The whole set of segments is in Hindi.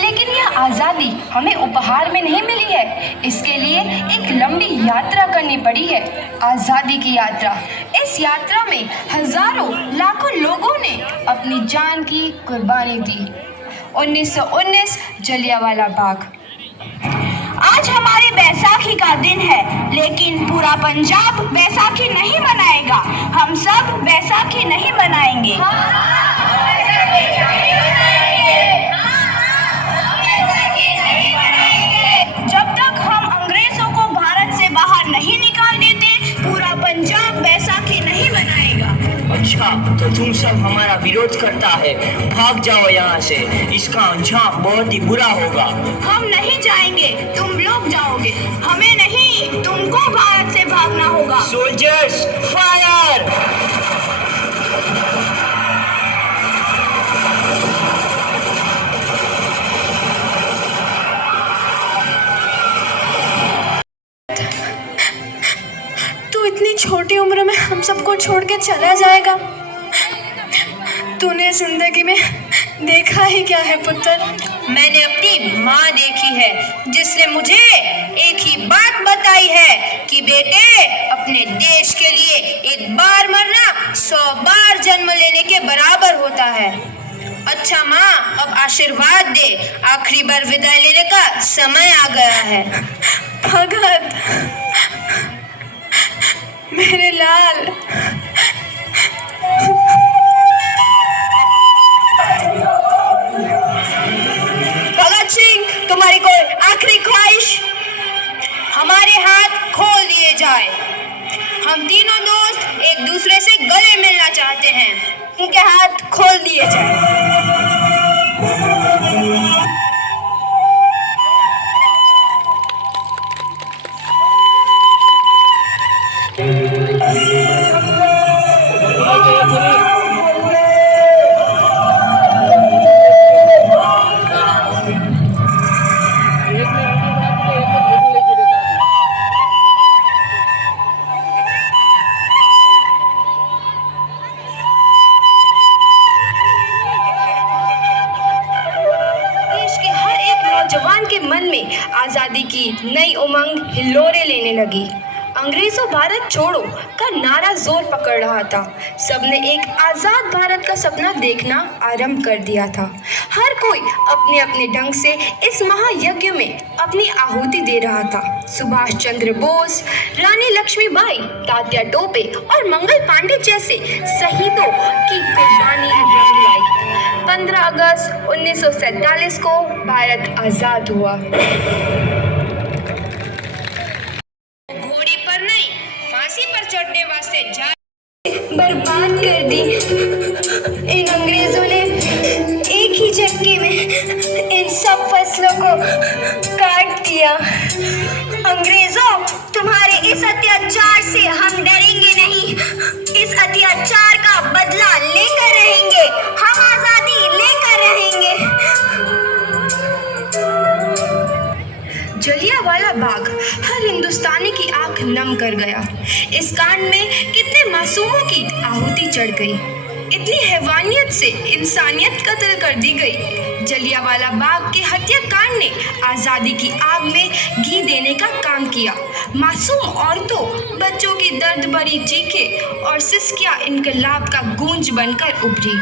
लेकिन यह आज़ादी हमें उपहार में नहीं मिली है। इसके लिए एक लंबी यात्रा करनी पड़ी है, आज़ादी की यात्रा। इस यात्रा में हजारों लाखों लोगों ने अपनी जान की कुर्बानी दी। 1919 जलियांवाला बाग। आज हमारी बैसाखी का दिन है, लेकिन पूरा पंजाब बैसाखी नहीं मनाएगा। हम सब बैसाखी नहीं मनाएंगे। जब तक हम अंग्रेजों को भारत से बाहर नहीं निकाल देते, पूरा पंजाब बैसाखी नहीं मनाएगा। अच्छा, तो तुम सब हमारा विरोध करता है। भाग जाओ यहाँ से, इसका अंजाम बहुत ही बुरा होगा। हम नहीं जाएंगे, तुम लोग जाओगे। हमें नहीं, तुमको भारत से भागना होगा। Soldiers fire! तू इतनी छोटी उम्र में हम सबको छोड़ के चला जाएगा। तूने जिंदगी में देखा ही क्या है पुत्र? मैंने अपनी माँ देखी है, जिसने मुझे एक ही बात बताई है कि बेटे, अपने देश के लिए एक बार मरना 100 बार जन्म लेने के बराबर होता है। अच्छा माँ, अब आशीर्वाद दे, आखिरी बार विदाई लेने का समय आ गया है। भगत, मेरे लाल, भगत सिंह, तुम्हारी कोई आखिरी ख्वाहिश? हमारे हाथ खोल दिए जाए। हम तीनों दोस्त एक दूसरे से गले मिलना चाहते हैं। उनके हाथ खोल दिए जाए। नौजवान के मन में आज़ादी की नई उमंग हिलोरे लेने लगी। अंग्रेजों भारत छोड़ो का नारा जोर पकड़ रहा था। सबने एक आज़ाद भारत का सपना देखना आरंभ कर दिया था। हर कोई अपने अपने ढंग से इस महायज्ञ में अपनी आहुति दे रहा था। सुभाष चंद्र बोस, रानी लक्ष्मीबाई, तात्या टोपे और मंगल पांडे जैसे शहीदों की कुर्बानी रंग लाई। 15 अगस्त 1947 को भारत आज़ाद हुआ। घोड़ी पर नहीं, फांसी पर चढ़ने वास्ते जा बर्बाद कर दी। इन अंग्रेजों ने एक ही झटके में इन सब फसलों को काट दिया। अंग्रेजों, तुम्हारे इस अत्याचार से हम डरेंगे नहीं। इस अत्याचार का बदला लेकर रहेंगे। हम आजादी लेकर रहेंगे। जलियांवाला बाग हर हिंदुस्तानी की आंख नम कर गया। इस कांड में कितने मासूमों की आहुति चढ़ गई। इतनी हैवानियत से इंसानियत कत्ल कर दी गई। जलियांवाला बाग के हत्याकांड ने आज़ादी की आग में घी देने का काम किया। मासूम औरतों, बच्चों की दर्द भरी चीखें और सिसकियां इनकलाब का गूंज बनकर उभरी।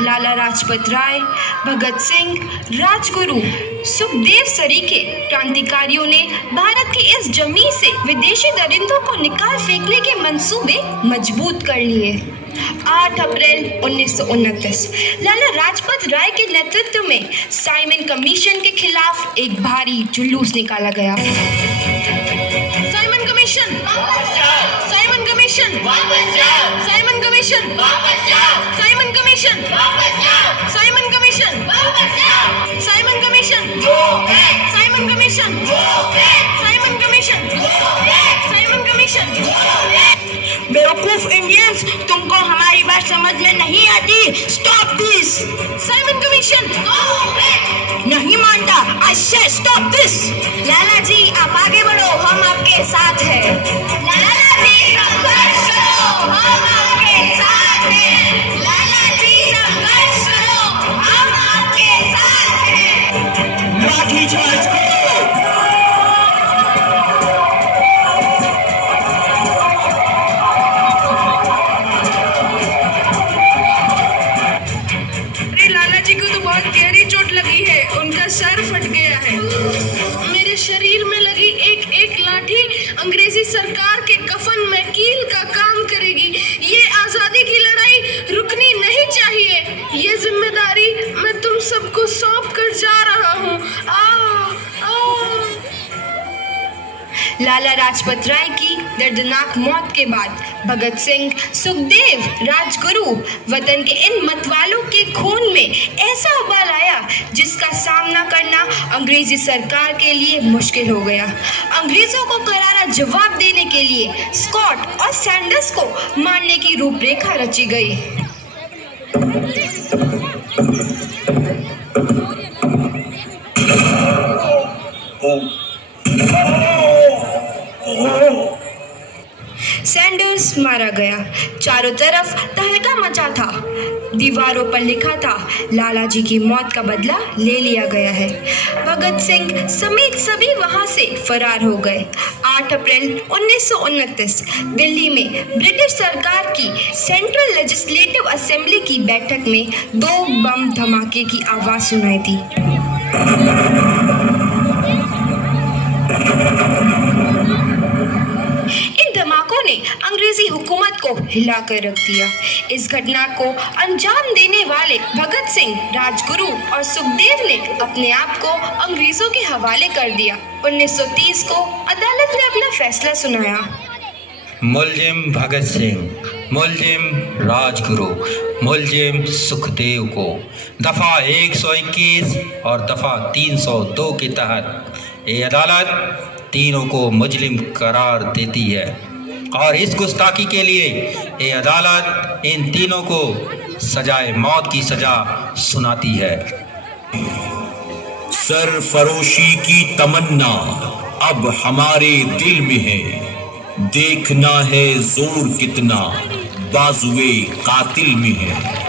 लाला लाजपत राय, भगत सिंह, राजगुरु, सुखदेव सरीखे क्रांतिकारियों ने भारत की इस जमीन से विदेशी दरिंदों को निकाल फेंकने के मंसूबे मजबूत कर लिए। 8 अप्रैल 1929 लाला लाजपत राय के नेतृत्व में साइमन कमीशन के खिलाफ एक भारी जुलूस निकाला गया। Simon commission, Simon commission, Simon commission, Simon commission, Simon commission, Simon commission, Simon commission, Simon commission, Simon commission. बेवकूफ इंडियंस, तुमको हमारी बात समझ में नहीं आती। Stop this. साइमन कमीशन, नहीं मानता। आई से स्टॉप दिस। लाला जी, आप आगे बढ़ो, हम आपके साथ हैं। लाला जी, संघर्ष करो, हम आपके साथ हैं। लाला जी, संघर्ष करो, हम आपके साथ हैं। पीछे हटो। अरे लाला जी को तो बहुत गहरी चोट लगी है, उनका सर फट गया है। मेरे शरीर में लगी एक एक लाठी अंग्रेजी सरकार के कफन में कील का काम करेगी। ये आजादी की लड़ाई रुकनी नहीं चाहिए। ये जिम्मेदारी मैं तुम सबको सौंप कर जा रहा हूँ। लाला लाजपत राय की दर्दनाक मौत के बाद भगत सिंह, सुखदेव, राजगुरु वतन के इन मतवालों के खून में ऐसा उबाल आया जिसका सामना करना अंग्रेजी सरकार के लिए मुश्किल हो गया। अंग्रेजों को करारा जवाब देने के लिए स्कॉट और सैंडर्स को मारने की रूपरेखा रची गई। सैंडर्स मारा गया। चारों तरफ तहलका मचा था। दीवारों पर लिखा था, लाला जी की मौत का बदला ले लिया गया है। भगत सिंह समेत सभी वहां से फरार हो गए। 8 अप्रैल 1929 दिल्ली में ब्रिटिश सरकार की सेंट्रल लेजिस्लेटिव असेंबली की बैठक में 2 बम धमाके की आवाज सुनाई दी। इन धमाकों ने अंग्रेजी हुकूमत को हिला कर रख दिया। इस घटना को अंजाम देने वाले भगत सिंह, राजगुरु और सुखदेव ने अपने आप को अंग्रेजों के हवाले कर दिया। 1930 को अदालत ने अपना फैसला सुनाया। मुलजिम भगत सिंह, मुलजिम राजगुरु, मुलजिम सुखदेव को दफा 121 और दफा 302 के तहत ये अदालत तीनों को मुजरिम करार देती है और इस गुस्ताखी के लिए ये अदालत इन तीनों को सजाए मौत की सजा सुनाती है। सरफरोशी की तमन्ना अब हमारे दिल में है, देखना है जोर कितना बाजुए कातिल में है।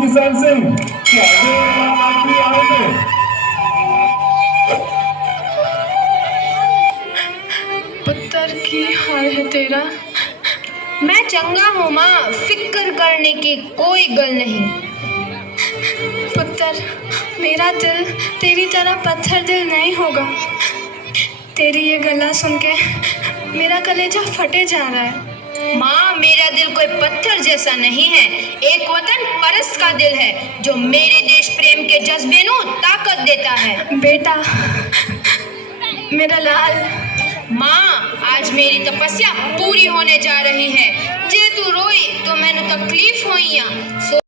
किसान सिंह पुत्र की हाल है तेरा? मैं चंगा हूँ माँ, फिक्र करने की कोई गल नहीं। पुत्र, मेरा दिल तेरी तरह पत्थर दिल नहीं होगा। तेरी ये गला सुन के मेरा कलेजा फटे जा रहा है। माँ, मेरा दिल कोई पत्थर जैसा नहीं है, एक वतन परस्त का दिल है जो मेरे देश प्रेम के जज्बे को ताकत देता है। बेटा, मेरा लाल। माँ, आज मेरी तपस्या पूरी होने जा रही है। जे तू रोई तो मैनू तकलीफ होइया।